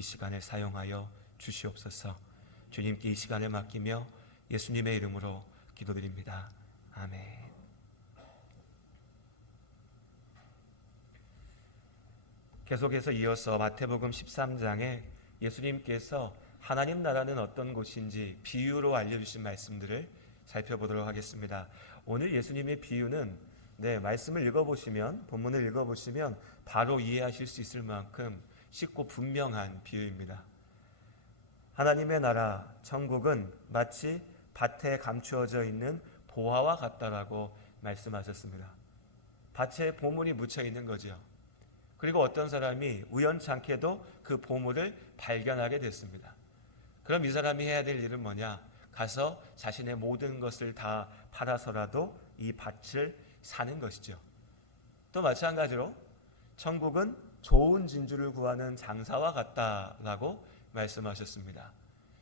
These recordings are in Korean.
이 시간을 사용하여 주시옵소서. 주님께 이 시간을 맡기며 예수님의 이름으로 기도드립니다. 아멘. 계속해서 이어서 마태복음 13장에 예수님께서 하나님 나라는 어떤 곳인지 비유로 알려주신 말씀들을 살펴보도록 하겠습니다. 오늘 예수님의 비유는 말씀을 읽어보시면, 본문을 읽어보시면 바로 이해하실 수 있을 만큼 쉽고 분명한 비유입니다. 하나님의 나라, 천국은 마치 밭에 감추어져 있는 보화와 같다라고 말씀하셨습니다. 밭에 보물이 묻혀 있는 거죠. 그리고 어떤 사람이 우연찮게도 그 보물을 발견하게 됐습니다. 그럼 이 사람이 해야 될 일은 뭐냐? 가서 자신의 모든 것을 다 팔아서라도 이 밭을 사는 것이죠. 또 마찬가지로 천국은 좋은 진주를 구하는 장사와 같다라고 말씀하셨습니다.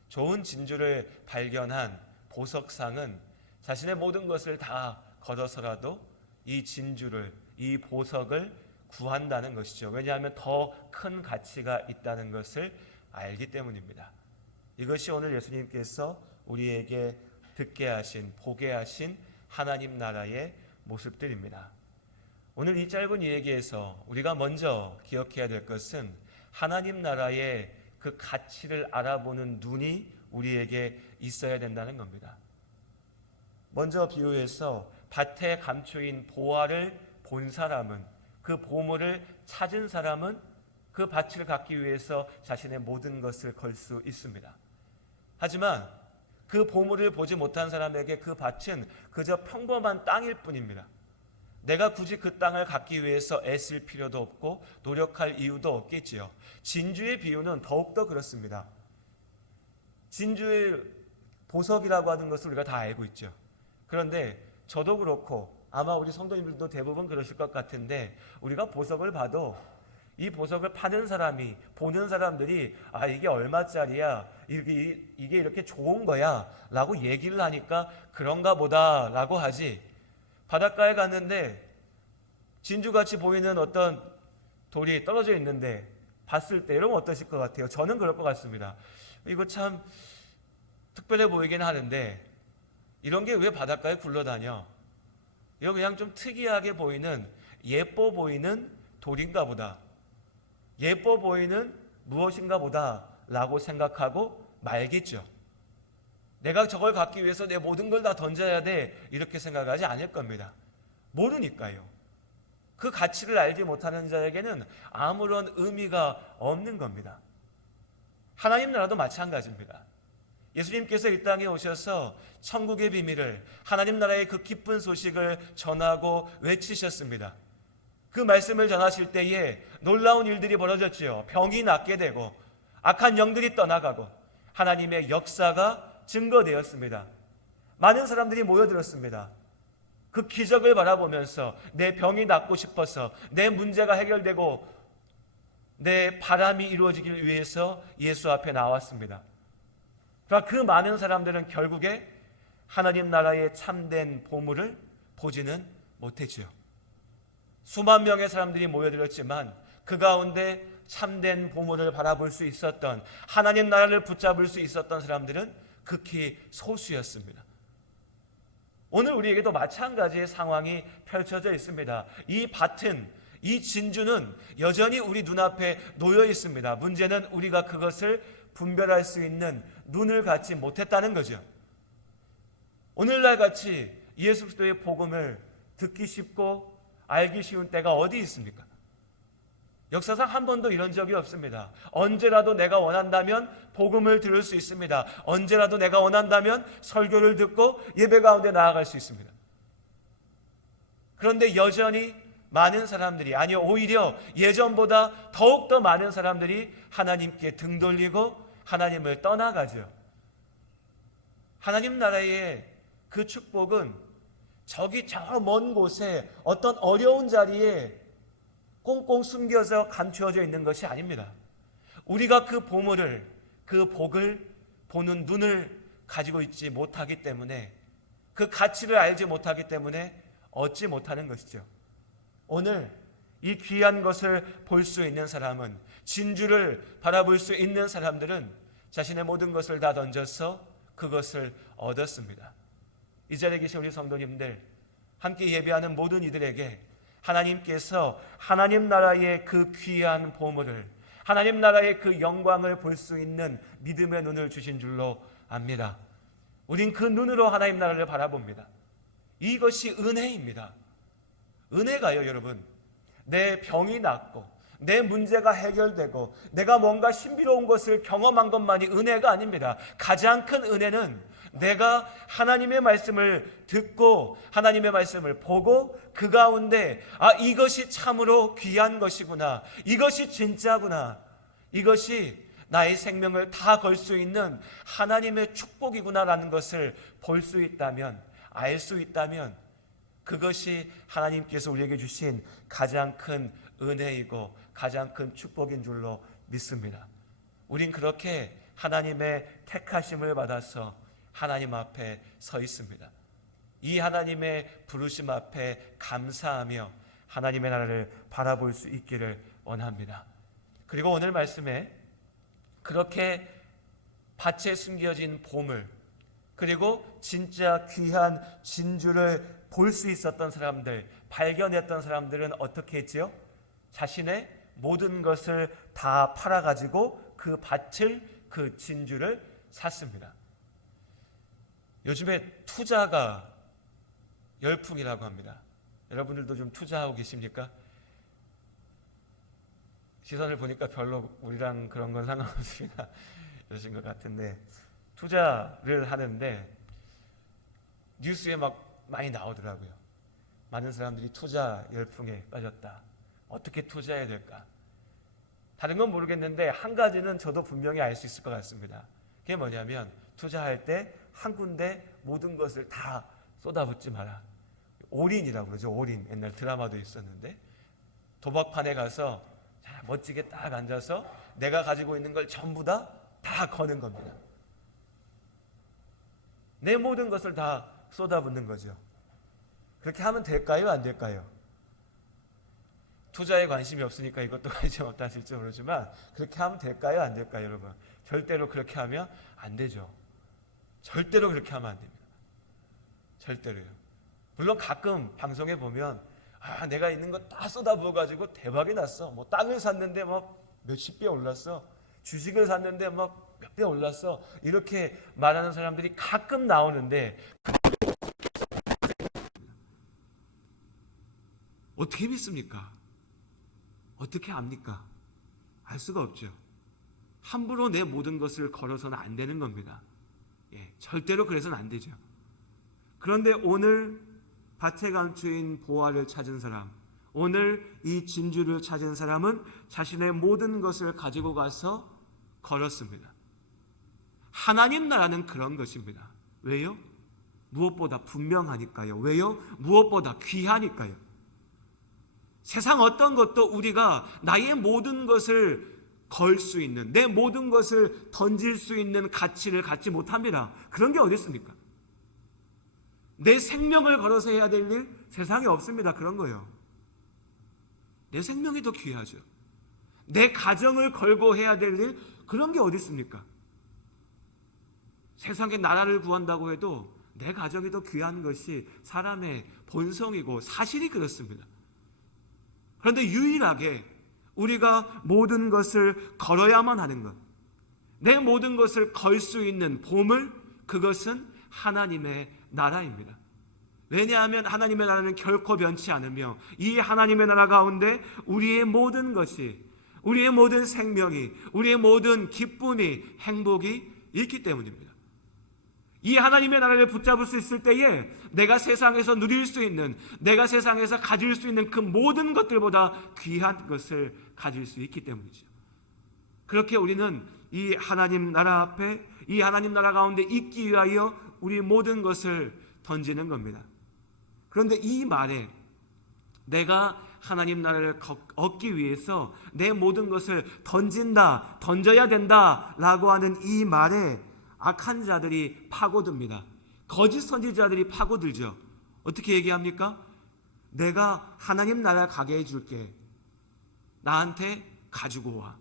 좋은 진주를 발견한 보석상은 자신의 모든 것을 다 걸어서라도 이 진주를, 이 보석을 구한다는 것이죠. 왜냐하면 더 큰 가치가 있다는 것을 알기 때문입니다. 이것이 오늘 예수님께서 우리에게 듣게 하신, 보게 하신 하나님 나라의 모습들입니다. 오늘 이 짧은 이야기에서 우리가 먼저 기억해야 될 것은 하나님 나라의 그 가치를 알아보는 눈이 우리에게 있어야 된다는 겁니다. 먼저 비유해서 밭에 감추인 보화를 본 사람은, 그 보물을 찾은 사람은 그 밭을 갖기 위해서 자신의 모든 것을 걸 수 있습니다. 하지만 그 보물을 보지 못한 사람에게 그 밭은 그저 평범한 땅일 뿐입니다. 내가 굳이 그 땅을 갖기 위해서 애쓸 필요도 없고 노력할 이유도 없겠지요. 진주의 비유는 더욱더 그렇습니다. 진주의 보석이라고 하는 것을 우리가 다 알고 있죠. 그런데 저도 그렇고 아마 우리 성도님들도 대부분 그러실 것 같은데, 우리가 보석을 봐도 이 보석을 파는 사람이, 보는 사람들이 이게 얼마짜리야, 이게 이렇게 좋은 거야 라고 얘기를 하니까 그런가 보다 라고 하지, 바닷가에 갔는데 진주같이 보이는 어떤 돌이 떨어져 있는데 봤을 때 여러분 어떠실 것 같아요? 저는 그럴 것 같습니다. 이거 참 특별해 보이긴 하는데 이런 게 왜 바닷가에 굴러다녀? 이거 그냥 좀 특이하게 보이는, 예뻐 보이는 돌인가 보다, 예뻐 보이는 무엇인가 보다 라고 생각하고 말겠죠. 내가 저걸 갖기 위해서 내 모든 걸 다 던져야 돼 이렇게 생각하지 않을 겁니다. 모르니까요. 그 가치를 알지 못하는 자에게는 아무런 의미가 없는 겁니다. 하나님 나라도 마찬가지입니다. 예수님께서 이 땅에 오셔서 천국의 비밀을, 하나님 나라의 그 기쁜 소식을 전하고 외치셨습니다. 그 말씀을 전하실 때에 놀라운 일들이 벌어졌지요. 병이 낫게 되고 악한 영들이 떠나가고 하나님의 역사가 증거되었습니다. 많은 사람들이 모여들었습니다. 그 기적을 바라보면서 내 병이 낫고 싶어서, 내 문제가 해결되고 내 바람이 이루어지기 위해서 예수 앞에 나왔습니다. 그러나 그 많은 사람들은 결국에 하나님 나라의 참된 보물을 보지는 못했지요. 수만 명의 사람들이 모여들었지만 그 가운데 참된 보물을 바라볼 수 있었던, 하나님 나라를 붙잡을 수 있었던 사람들은 극히 소수였습니다. 오늘 우리에게도 마찬가지의 상황이 펼쳐져 있습니다. 이 밭은, 이 진주는 여전히 우리 눈앞에 놓여 있습니다. 문제는 우리가 그것을 분별할 수 있는 눈을 갖지 못했다는 거죠. 오늘날 같이 예수 그리스도의 복음을 듣기 쉽고 알기 쉬운 때가 어디 있습니까? 역사상 한 번도 이런 적이 없습니다. 언제라도 내가 원한다면 복음을 들을 수 있습니다. 언제라도 내가 원한다면 설교를 듣고 예배 가운데 나아갈 수 있습니다. 그런데 여전히 많은 사람들이, 아니요, 오히려 예전보다 더욱더 많은 사람들이 하나님께 등 돌리고 하나님을 떠나가죠. 하나님 나라의 그 축복은 저기 저 먼 곳에 어떤 어려운 자리에 꽁꽁 숨겨져 감추어져 있는 것이 아닙니다. 우리가 그 보물을, 그 복을 보는 눈을 가지고 있지 못하기 때문에, 그 가치를 알지 못하기 때문에 얻지 못하는 것이죠. 오늘 이 귀한 것을 볼 수 있는 사람은, 진주를 바라볼 수 있는 사람들은 자신의 모든 것을 다 던져서 그것을 얻었습니다. 이 자리에 계신 우리 성도님들, 함께 예배하는 모든 이들에게 하나님께서 하나님 나라의 그 귀한 보물을, 하나님 나라의 그 영광을 볼 수 있는 믿음의 눈을 주신 줄로 압니다. 우린 그 눈으로 하나님 나라를 바라봅니다. 이것이 은혜입니다. 은혜가요, 여러분, 내 병이 낫고 내 문제가 해결되고 내가 뭔가 신비로운 것을 경험한 것만이 은혜가 아닙니다. 가장 큰 은혜는 내가 하나님의 말씀을 듣고 하나님의 말씀을 보고 그 가운데 이것이 참으로 귀한 것이구나, 이것이 진짜구나, 이것이 나의 생명을 다 걸 수 있는 하나님의 축복이구나라는 것을 볼 수 있다면, 알 수 있다면, 그것이 하나님께서 우리에게 주신 가장 큰 은혜이고 가장 큰 축복인 줄로 믿습니다. 우린 그렇게 하나님의 택하심을 받아서 하나님 앞에 서 있습니다. 이 하나님의 부르심 앞에 감사하며 하나님의 나라를 바라볼 수 있기를 원합니다. 그리고 오늘 말씀에 그렇게 밭에 숨겨진 보물, 그리고 진짜 귀한 진주를 볼 수 있었던 사람들, 발견했던 사람들은 어떻게 했지요? 자신의 모든 것을 다 팔아가지고 그 밭을, 그 진주를 샀습니다. 요즘에 투자가 열풍이라고 합니다. 여러분들도 좀 투자하고 계십니까? 시선을 보니까 별로 우리랑 그런 건 상관없습니다. 이러신 것 같은데, 투자를 하는데 뉴스에 막 많이 나오더라고요. 많은 사람들이 투자 열풍에 빠졌다. 어떻게 투자해야 될까? 다른 건 모르겠는데 한 가지는 저도 분명히 알 수 있을 것 같습니다. 그게 뭐냐면, 투자할 때 한 군데 모든 것을 다 쏟아붓지 마라. 올인이라고 그러죠. 올인. 옛날 드라마도 있었는데, 도박판에 가서 멋지게 딱 앉아서 내가 가지고 있는 걸 전부 다 거는 겁니다. 내 모든 것을 다 쏟아붓는 거죠. 그렇게 하면 될까요? 안 될까요? 투자에 관심이 없으니까 이것도 관심 없다 하실지 모르지만, 그렇게 하면 될까요? 안 될까요, 여러분? 절대로 그렇게 하면 안 되죠. 절대로 그렇게 하면 안 됩니다. 절대로요. 물론 가끔 방송에 보면 내가 있는 거 다 쏟아부어가지고 대박이 났어. 뭐 땅을 샀는데 막 몇십 배 올랐어. 주식을 샀는데 막 몇 배 올랐어. 이렇게 말하는 사람들이 가끔 나오는데, 어떻게 믿습니까? 어떻게 압니까? 알 수가 없죠. 함부로 내 모든 것을 걸어서는 안 되는 겁니다. 절대로 그래서는 안 되죠. 그런데 오늘 밭에 감추인 보화를 찾은 사람, 오늘 이 진주를 찾은 사람은 자신의 모든 것을 가지고 가서 걸었습니다. 하나님 나라는 그런 것입니다. 왜요? 무엇보다 분명하니까요. 왜요? 무엇보다 귀하니까요. 세상 어떤 것도 우리가 나의 모든 것을 걸 수 있는, 내 모든 것을 던질 수 있는 가치를 갖지 못합니다. 그런 게 어디 있습니까? 내 생명을 걸어서 해야 될 일 세상에 없습니다. 그런 거예요. 내 생명이 더 귀하죠. 내 가정을 걸고 해야 될 일, 그런 게 어디 있습니까? 세상의 나라를 구한다고 해도 내 가정이 더 귀한 것이 사람의 본성이고 사실이 그렇습니다. 그런데 유일하게 우리가 모든 것을 걸어야만 하는 것, 내 모든 것을 걸 수 있는 보물, 그것은 하나님의 나라입니다. 왜냐하면 하나님의 나라는 결코 변치 않으며, 이 하나님의 나라 가운데 우리의 모든 것이, 우리의 모든 생명이, 우리의 모든 기쁨이, 행복이 있기 때문입니다. 이 하나님의 나라를 붙잡을 수 있을 때에 내가 세상에서 누릴 수 있는, 내가 세상에서 가질 수 있는 그 모든 것들보다 귀한 것을 가질 수 있기 때문이죠. 그렇게 우리는 이 하나님 나라 앞에, 이 하나님 나라 가운데 있기 위하여 우리 모든 것을 던지는 겁니다. 그런데 이 말에, 내가 하나님 나라를 얻기 위해서 내 모든 것을 던진다, 던져야 된다 라고 하는 이 말에 악한 자들이 파고듭니다. 거짓 선지자들이 파고들죠. 어떻게 얘기합니까? 내가 하나님 나라 가게 해줄게. 나한테 가지고 와.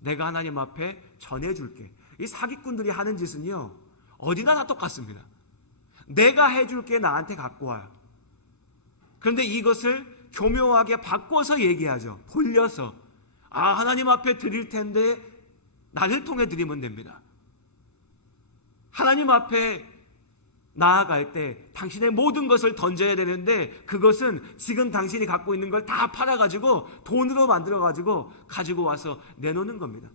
내가 하나님 앞에 전해줄게. 이 사기꾼들이 하는 짓은요, 어디나 다 똑같습니다. 내가 해줄게, 나한테 갖고 와요. 그런데 이것을 교묘하게 바꿔서 얘기하죠. 돌려서. 하나님 앞에 드릴 텐데 나를 통해 드리면 됩니다. 하나님 앞에 나아갈 때 당신의 모든 것을 던져야 되는데, 그것은 지금 당신이 갖고 있는 걸 다 팔아가지고 돈으로 만들어가지고 가지고 와서 내놓는 겁니다.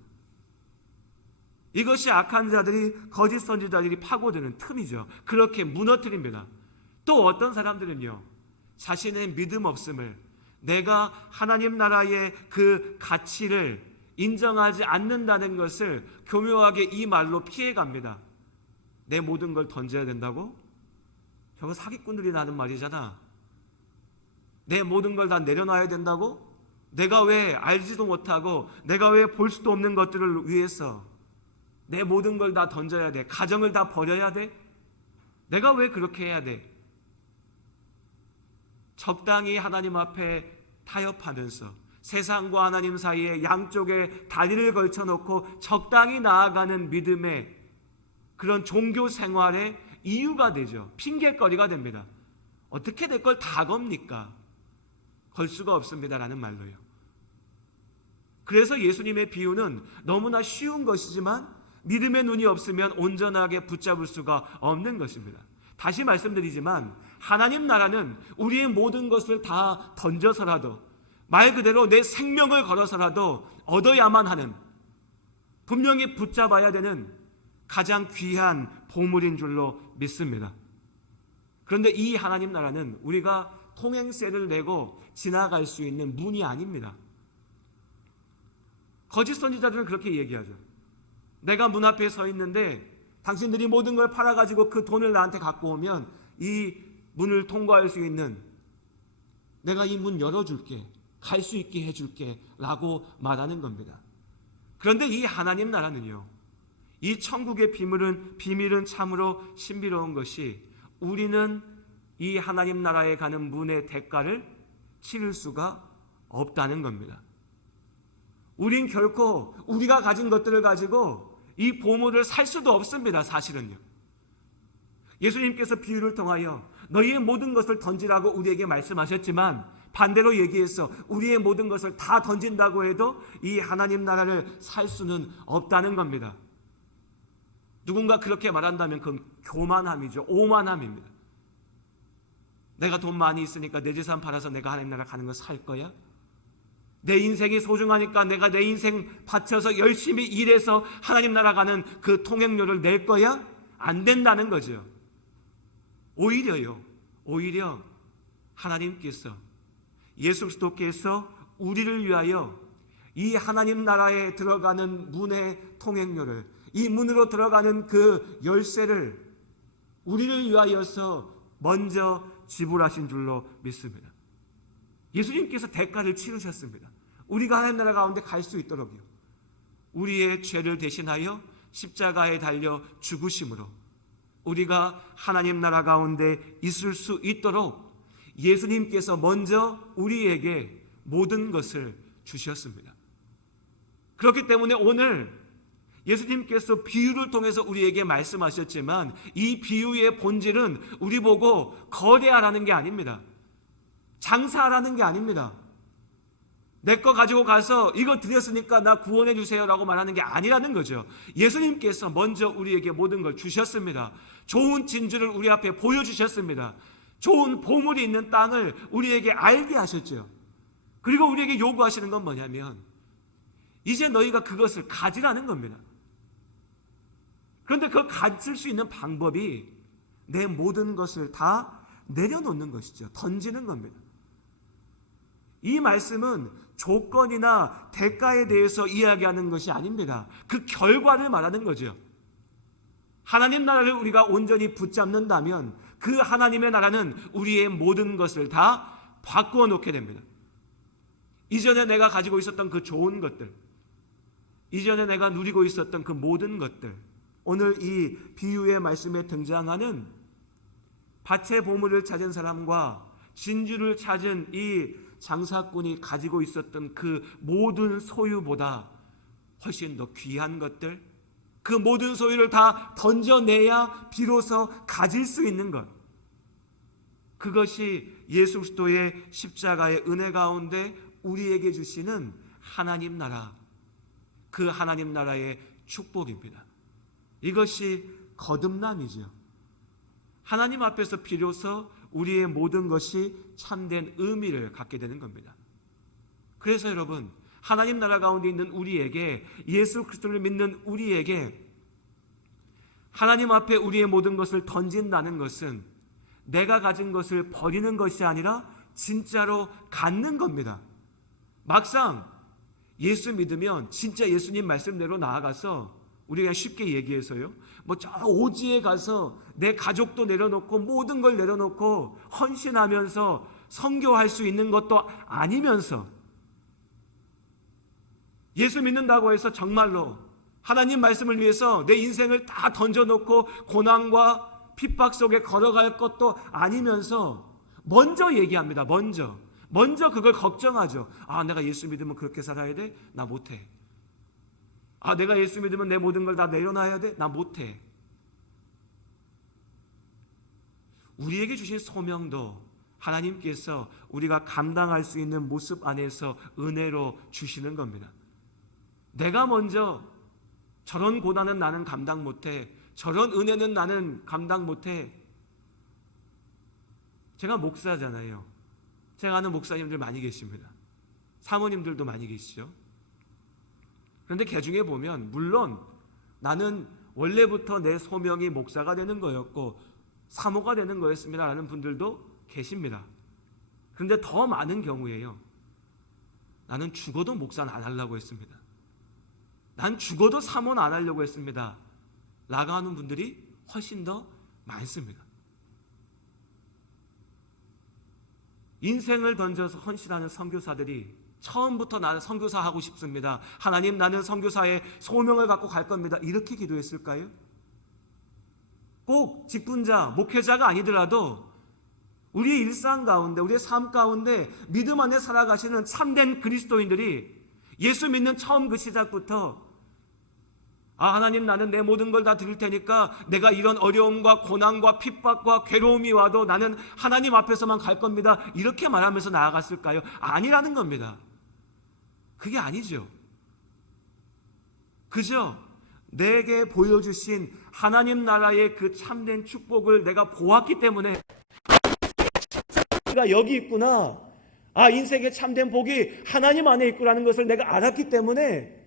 이것이 악한 자들이, 거짓 선지자들이 파고드는 틈이죠. 그렇게 무너뜨립니다. 또 어떤 사람들은요, 자신의 믿음 없음을, 내가 하나님 나라의 그 가치를 인정하지 않는다는 것을 교묘하게 이 말로 피해갑니다. 내 모든 걸 던져야 된다고? 저거 사기꾼들이 나는 말이잖아. 내 모든 걸 다 내려놔야 된다고? 내가 왜 알지도 못하고 내가 왜 볼 수도 없는 것들을 위해서 내 모든 걸 다 던져야 돼? 가정을 다 버려야 돼? 내가 왜 그렇게 해야 돼? 적당히 하나님 앞에 타협하면서 세상과 하나님 사이에 양쪽에 다리를 걸쳐놓고 적당히 나아가는 믿음의 그런 종교 생활의 이유가 되죠. 핑계거리가 됩니다. 어떻게 내 걸 다 겁니까? 걸 수가 없습니다라는 말로요. 그래서 예수님의 비유는 너무나 쉬운 것이지만 믿음의 눈이 없으면 온전하게 붙잡을 수가 없는 것입니다. 다시 말씀드리지만 하나님 나라는 우리의 모든 것을 다 던져서라도, 말 그대로 내 생명을 걸어서라도 얻어야만 하는, 분명히 붙잡아야 되는 가장 귀한 보물인 줄로 믿습니다. 그런데 이 하나님 나라는 우리가 통행세를 내고 지나갈 수 있는 문이 아닙니다. 거짓 선지자들은 그렇게 얘기하죠. 내가 문 앞에 서 있는데 당신들이 모든 걸 팔아가지고 그 돈을 나한테 갖고 오면 이 문을 통과할 수 있는, 내가 이 문 열어줄게, 갈 수 있게 해줄게 라고 말하는 겁니다. 그런데 이 하나님 나라는요, 이 천국의 비밀은 참으로 신비로운 것이, 우리는 이 하나님 나라에 가는 문의 대가를 치를 수가 없다는 겁니다. 우린 결코 우리가 가진 것들을 가지고 이 보물을 살 수도 없습니다. 사실은요. 예수님께서 비유를 통하여 너희의 모든 것을 던지라고 우리에게 말씀하셨지만, 반대로 얘기해서 우리의 모든 것을 다 던진다고 해도 이 하나님 나라를 살 수는 없다는 겁니다. 누군가 그렇게 말한다면 그건 교만함이죠. 오만함입니다. 내가 돈 많이 있으니까 내 재산 팔아서 내가 하나님 나라 가는 거 살 거야? 내 인생이 소중하니까 내가 내 인생 바쳐서 열심히 일해서 하나님 나라 가는 그 통행료를 낼 거야? 안 된다는 거죠. 오히려 하나님께서, 예수 그리스도께서 우리를 위하여 이 하나님 나라에 들어가는 문의 통행료를, 이 문으로 들어가는 그 열쇠를 우리를 위하여서 먼저 지불하신 줄로 믿습니다. 예수님께서 대가를 치르셨습니다. 우리가 하나님 나라 가운데 갈 수 있도록요. 우리의 죄를 대신하여 십자가에 달려 죽으심으로 우리가 하나님 나라 가운데 있을 수 있도록 예수님께서 먼저 우리에게 모든 것을 주셨습니다. 그렇기 때문에 오늘 예수님께서 비유를 통해서 우리에게 말씀하셨지만, 이 비유의 본질은 우리 보고 거래하라는 게 아닙니다. 장사하라는 게 아닙니다. 내 거 가지고 가서 이거 드렸으니까 나 구원해 주세요 라고 말하는 게 아니라는 거죠. 예수님께서 먼저 우리에게 모든 걸 주셨습니다. 좋은 진주를 우리 앞에 보여주셨습니다. 좋은 보물이 있는 땅을 우리에게 알게 하셨죠. 그리고 우리에게 요구하시는 건 뭐냐면, 이제 너희가 그것을 가지라는 겁니다. 그런데 그걸 가질 수 있는 방법이 내 모든 것을 다 내려놓는 것이죠. 던지는 겁니다. 이 말씀은 조건이나 대가에 대해서 이야기하는 것이 아닙니다. 그 결과를 말하는 거죠. 하나님 나라를 우리가 온전히 붙잡는다면 그 하나님의 나라는 우리의 모든 것을 다 바꾸어 놓게 됩니다. 이전에 내가 가지고 있었던 그 좋은 것들, 이전에 내가 누리고 있었던 그 모든 것들, 오늘 이 비유의 말씀에 등장하는 밭의 보물을 찾은 사람과 진주를 찾은 이 장사꾼이 가지고 있었던 그 모든 소유보다 훨씬 더 귀한 것들, 그 모든 소유를 다 던져내야 비로소 가질 수 있는 것, 그것이 예수 그리스도의 십자가의 은혜 가운데 우리에게 주시는 하나님 나라, 그 하나님 나라의 축복입니다. 이것이 거듭남이죠. 하나님 앞에서 비로소 우리의 모든 것이 참된 의미를 갖게 되는 겁니다. 그래서 여러분, 하나님 나라 가운데 있는 우리에게, 예수 그리스도를 믿는 우리에게 하나님 앞에 우리의 모든 것을 던진다는 것은 내가 가진 것을 버리는 것이 아니라 진짜로 갖는 겁니다. 막상 예수 믿으면 진짜 예수님 말씀대로 나아가서, 우리가 그냥 쉽게 얘기해서요, 저 오지에 가서 내 가족도 내려놓고 모든 걸 내려놓고 헌신하면서 선교할 수 있는 것도 아니면서, 예수 믿는다고 해서 정말로 하나님 말씀을 위해서 내 인생을 다 던져놓고 고난과 핍박 속에 걸어갈 것도 아니면서 먼저 얘기합니다. 먼저 그걸 걱정하죠. 내가 예수 믿으면 그렇게 살아야 돼? 나 못해. 내가 예수 믿으면 내 모든 걸 다 내려놔야 돼? 나 못해. 우리에게 주신 소명도 하나님께서 우리가 감당할 수 있는 모습 안에서 은혜로 주시는 겁니다. 내가 먼저 저런 고난은 나는 감당 못해, 저런 은혜는 나는 감당 못해. 제가 목사잖아요. 제가 아는 목사님들 많이 계십니다. 사모님들도 많이 계시죠. 그런데 그 중에 보면, 물론 나는 원래부터 내 소명이 목사가 되는 거였고 사모가 되는 거였습니다 라는 분들도 계십니다. 그런데 더 많은 경우에요, 나는 죽어도 목사는 안 하려고 했습니다, 난 죽어도 사모는 안 하려고 했습니다 라고 하는 분들이 훨씬 더 많습니다. 인생을 던져서 헌신하는 선교사들이 처음부터 나는 선교사 하고 싶습니다, 하나님 나는 선교사의 소명을 갖고 갈 겁니다, 이렇게 기도했을까요? 꼭 직분자, 목회자가 아니더라도 우리의 일상 가운데, 우리의 삶 가운데 믿음 안에 살아가시는 참된 그리스도인들이 예수 믿는 처음 그 시작부터 하나님 나는 내 모든 걸 다 드릴 테니까 내가 이런 어려움과 고난과 핍박과 괴로움이 와도 나는 하나님 앞에서만 갈 겁니다, 이렇게 말하면서 나아갔을까요? 아니라는 겁니다. 그게 아니죠. 그저 내게 보여주신 하나님 나라의 그 참된 축복을 내가 보았기 때문에, 내가 여기 있구나, 인생의 참된 복이 하나님 안에 있구나는 것을 내가 알았기 때문에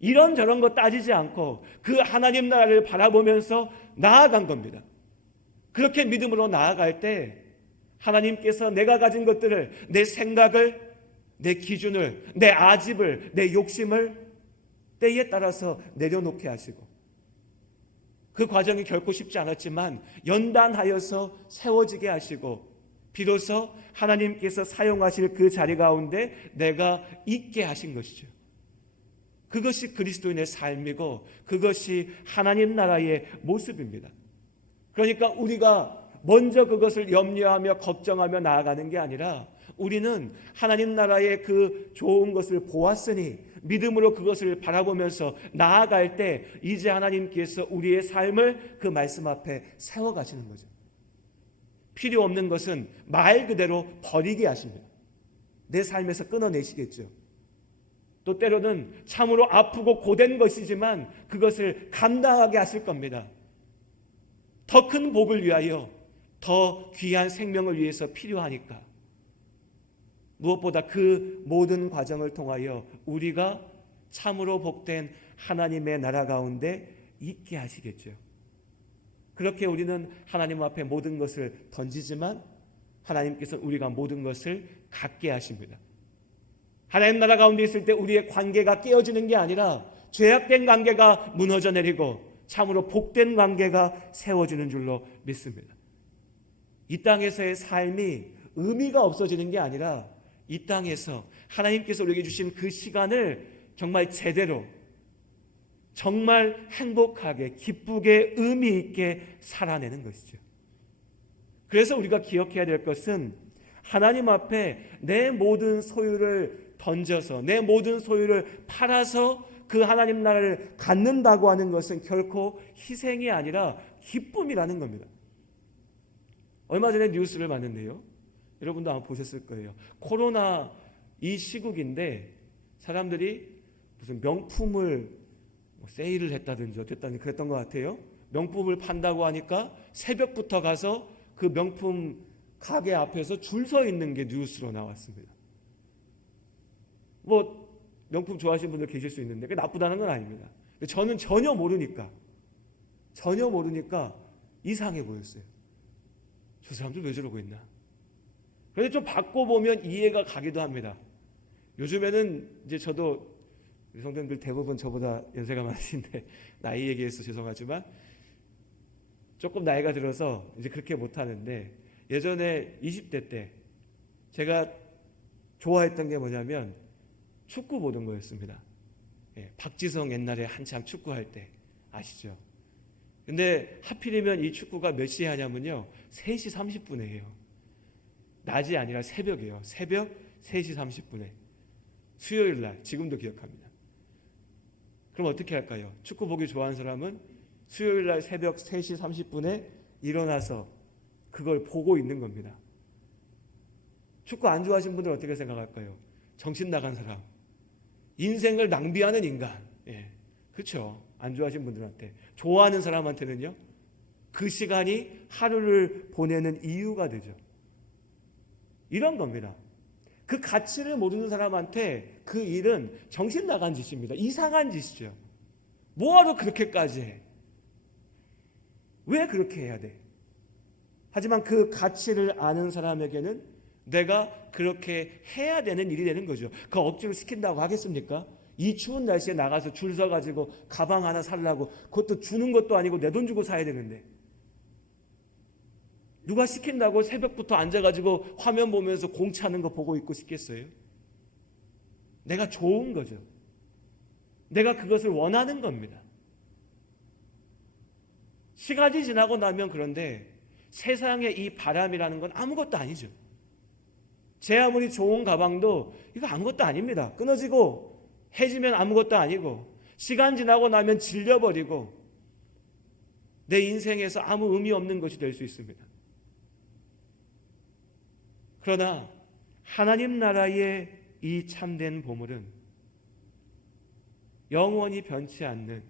이런저런 거 따지지 않고 그 하나님 나라를 바라보면서 나아간 겁니다. 그렇게 믿음으로 나아갈 때 하나님께서 내가 가진 것들을, 내 생각을, 내 기준을, 내 아집을, 내 욕심을 때에 따라서 내려놓게 하시고, 그 과정이 결코 쉽지 않았지만 연단하여서 세워지게 하시고, 비로소 하나님께서 사용하실 그 자리 가운데 내가 있게 하신 것이죠. 그것이 그리스도인의 삶이고 그것이 하나님 나라의 모습입니다. 그러니까 우리가 먼저 그것을 염려하며 걱정하며 나아가는 게 아니라, 우리는 하나님 나라의 그 좋은 것을 보았으니 믿음으로 그것을 바라보면서 나아갈 때 이제 하나님께서 우리의 삶을 그 말씀 앞에 세워가시는 거죠. 필요 없는 것은 말 그대로 버리게 하십니다. 내 삶에서 끊어내시겠죠. 또 때로는 참으로 아프고 고된 것이지만 그것을 감당하게 하실 겁니다. 더 큰 복을 위하여, 더 귀한 생명을 위해서 필요하니까. 무엇보다 그 모든 과정을 통하여 우리가 참으로 복된 하나님의 나라 가운데 있게 하시겠죠. 그렇게 우리는 하나님 앞에 모든 것을 던지지만 하나님께서 우리가 모든 것을 갖게 하십니다. 하나님 나라 가운데 있을 때 우리의 관계가 깨어지는 게 아니라 죄악된 관계가 무너져 내리고 참으로 복된 관계가 세워지는 줄로 믿습니다. 이 땅에서의 삶이 의미가 없어지는 게 아니라 이 땅에서 하나님께서 우리에게 주신 그 시간을 정말 제대로, 정말 행복하게, 기쁘게, 의미 있게 살아내는 것이죠. 그래서 우리가 기억해야 될 것은 하나님 앞에 내 모든 소유를 던져서, 내 모든 소유를 팔아서 그 하나님 나라를 갖는다고 하는 것은 결코 희생이 아니라 기쁨이라는 겁니다. 얼마 전에 뉴스를 봤는데요, 여러분도 아마 보셨을 거예요. 코로나 이 시국인데 사람들이 무슨 명품을 세일을 했다든지 어쨌든 그랬던 것 같아요. 명품을 판다고 하니까 새벽부터 가서 그 명품 가게 앞에서 줄 서 있는 게 뉴스로 나왔습니다. 뭐 명품 좋아하시는 분들 계실 수 있는데 그게 나쁘다는 건 아닙니다. 근데 저는 전혀 모르니까 이상해 보였어요. 저 사람들 왜 저러고 있나? 그런데 좀 바꿔보면 이해가 가기도 합니다. 요즘에는 이제 저도 성도님들 대부분 저보다 연세가 많으신데 나이 얘기해서 죄송하지만 조금 나이가 들어서 이제 그렇게 못하는데, 예전에 20대 때 제가 좋아했던 게 뭐냐면 축구 보는 거였습니다. 박지성 옛날에 한참 축구할 때 아시죠? 근데 하필이면 이 축구가 몇 시에 하냐면요, 3시 30분에 해요. 낮이 아니라 새벽이에요. 새벽 3시 30분에 수요일 날, 지금도 기억합니다. 그럼 어떻게 할까요? 축구 보기 좋아하는 사람은 수요일 날 새벽 3시 30분에 일어나서 그걸 보고 있는 겁니다. 축구 안 좋아하시는 분들은 어떻게 생각할까요? 정신 나간 사람, 인생을 낭비하는 인간. 그렇죠. 안 좋아하시는 분들한테. 좋아하는 사람한테는요, 그 시간이 하루를 보내는 이유가 되죠. 이런 겁니다. 그 가치를 모르는 사람한테 그 일은 정신 나간 짓입니다. 이상한 짓이죠. 뭐하러 그렇게까지 해? 왜 그렇게 해야 돼? 하지만 그 가치를 아는 사람에게는 내가 그렇게 해야 되는 일이 되는 거죠. 그 억지로 시킨다고 하겠습니까? 이 추운 날씨에 나가서 줄 서가지고 가방 하나 살라고, 그것도 주는 것도 아니고 내 돈 주고 사야 되는데 누가 시킨다고 새벽부터 앉아가지고 화면 보면서 공 차는 거 보고 있고 싶겠어요? 내가 좋은 거죠. 내가 그것을 원하는 겁니다. 시간이 지나고 나면 그런데 세상의 이 바람이라는 건 아무것도 아니죠. 제 아무리 좋은 가방도 이거 아무것도 아닙니다. 끊어지고 해지면 아무것도 아니고, 시간 지나고 나면 질려버리고 내 인생에서 아무 의미 없는 것이 될 수 있습니다. 그러나 하나님 나라의 이 참된 보물은 영원히 변치 않는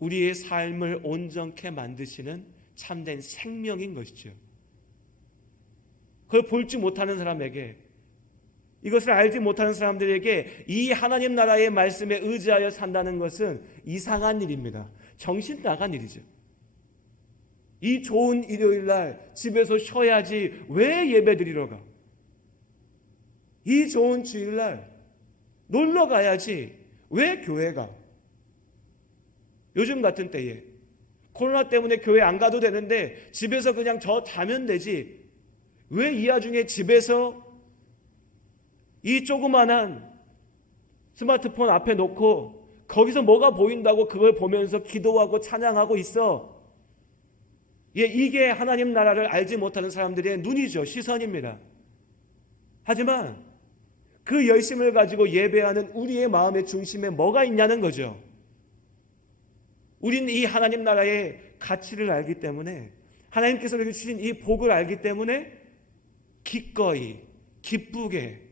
우리의 삶을 온전케 만드시는 참된 생명인 것이죠. 그걸 볼지 못하는 사람에게, 이것을 알지 못하는 사람들에게 이 하나님 나라의 말씀에 의지하여 산다는 것은 이상한 일입니다. 정신 나간 일이죠. 이 좋은 일요일 날 집에서 쉬어야지 왜 예배 드리러 가? 이 좋은 주일 날 놀러 가야지 왜 교회 가? 요즘 같은 때에 코로나 때문에 교회 안 가도 되는데 집에서 그냥 자면 되지, 왜 이 와중에 집에서 이 조그만한 스마트폰 앞에 놓고 거기서 뭐가 보인다고 그걸 보면서 기도하고 찬양하고 있어? 이게 하나님 나라를 알지 못하는 사람들의 눈이죠. 시선입니다. 하지만 그 열심을 가지고 예배하는 우리의 마음의 중심에 뭐가 있냐는 거죠. 우리는 이 하나님 나라의 가치를 알기 때문에, 하나님께서 우리에게 주신 이 복을 알기 때문에 기꺼이 기쁘게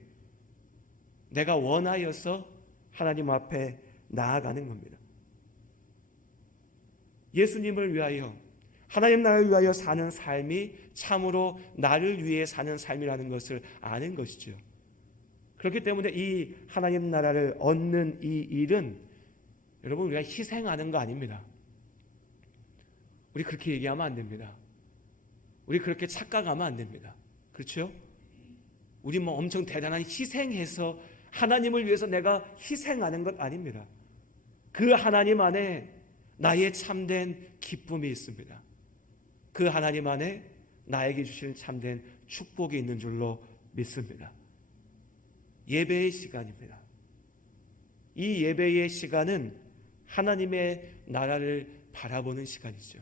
내가 원하여서 하나님 앞에 나아가는 겁니다. 예수님을 위하여, 하나님 나라를 위하여 사는 삶이 참으로 나를 위해 사는 삶이라는 것을 아는 것이죠. 그렇기 때문에 이 하나님 나라를 얻는 이 일은 여러분 우리가 희생하는 거 아닙니다. 우리 그렇게 얘기하면 안 됩니다. 우리 그렇게 착각하면 안 됩니다. 그렇죠? 우리 뭐 엄청 대단한 희생해서 하나님을 위해서 내가 희생하는 것 아닙니다. 그 하나님 안에 나의 참된 기쁨이 있습니다. 그 하나님 안에 나에게 주신 참된 축복이 있는 줄로 믿습니다. 예배의 시간입니다. 이 예배의 시간은 하나님의 나라를 바라보는 시간이죠.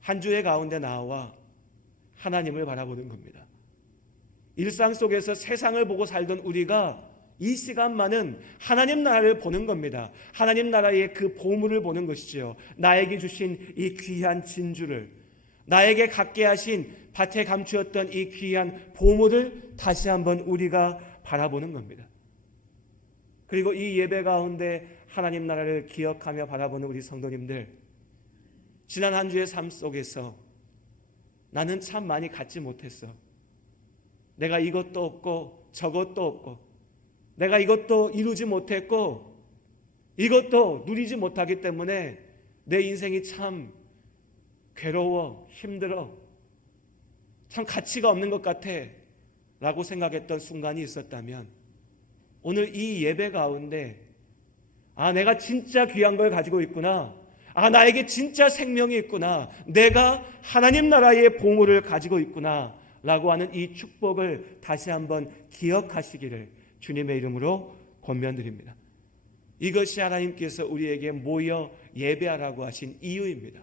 한 주의 가운데 나와 하나님을 바라보는 겁니다. 일상 속에서 세상을 보고 살던 우리가 이 시간만은 하나님 나라를 보는 겁니다. 하나님 나라의 그 보물을 보는 것이죠. 나에게 주신 이 귀한 진주를, 나에게 갖게 하신 밭에 감추었던 이 귀한 보물을 다시 한번 우리가 바라보는 겁니다. 그리고 이 예배 가운데 하나님 나라를 기억하며 바라보는 우리 성도님들, 지난 한 주의 삶 속에서 나는 참 많이 갖지 못했어. 내가 이것도 없고 저것도 없고, 내가 이것도 이루지 못했고 이것도 누리지 못하기 때문에 내 인생이 참 괴로워, 힘들어, 참 가치가 없는 것 같아 라고 생각했던 순간이 있었다면, 오늘 이 예배 가운데 내가 진짜 귀한 걸 가지고 있구나, 나에게 진짜 생명이 있구나, 내가 하나님 나라의 보물을 가지고 있구나 라고 하는 이 축복을 다시 한번 기억하시기를 주님의 이름으로 권면드립니다. 이것이 하나님께서 우리에게 모여 예배하라고 하신 이유입니다.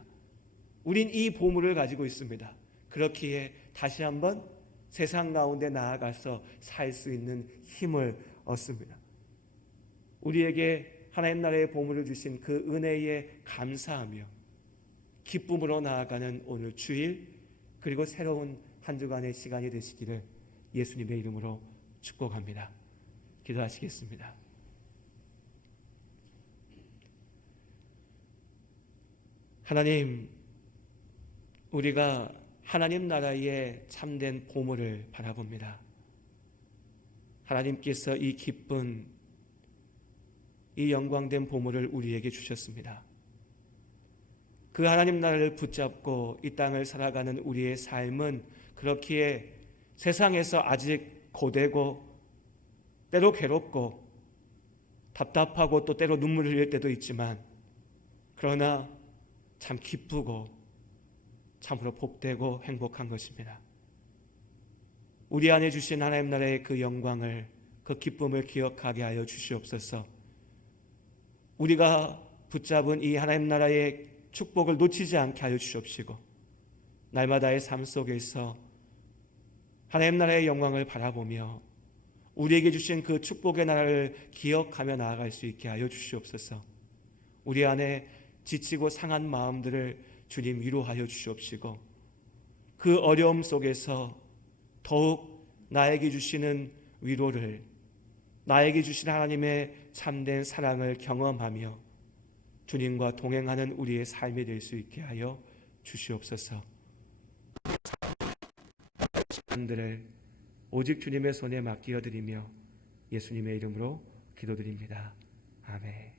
우린 이 보물을 가지고 있습니다. 그렇기에 다시 한번 세상 가운데 나아가서 살 수 있는 힘을 얻습니다. 우리에게 하나님 나라의 보물을 주신 그 은혜에 감사하며 기쁨으로 나아가는 오늘 주일, 그리고 새로운 한 주간의 시간이 되시기를 예수님의 이름으로 축복합니다. 기도하시겠습니다. 하나님, 우리가 하나님 나라의 참된 보물을 바라봅니다. 하나님께서 이 기쁜, 이 영광된 보물을 우리에게 주셨습니다. 그 하나님 나라를 붙잡고 이 땅을 살아가는 우리의 삶은 그렇기에 세상에서 아직 고되고 때로 괴롭고 답답하고 또 때로 눈물을 흘릴 때도 있지만, 그러나 참 기쁘고 참으로 복되고 행복한 것입니다. 우리 안에 주신 하나님 나라의 그 영광을, 그 기쁨을 기억하게 하여 주시옵소서. 우리가 붙잡은 이 하나님 나라의 축복을 놓치지 않게 하여 주시옵시고, 날마다의 삶 속에서 하나님 나라의 영광을 바라보며 우리에게 주신 그 축복의 나라를 기억하며 나아갈 수 있게 하여 주시옵소서. 우리 안에 지치고 상한 마음들을 주님 위로하여 주시옵시고, 그 어려움 속에서 더욱 나에게 주시는 위로를, 나에게 주신 하나님의 참된 사랑을 경험하며 주님과 동행하는 우리의 삶이 될 수 있게 하여 주시옵소서. 시간들을 오직 주님의 손에 맡겨드리며 예수님의 이름으로 기도드립니다. 아멘.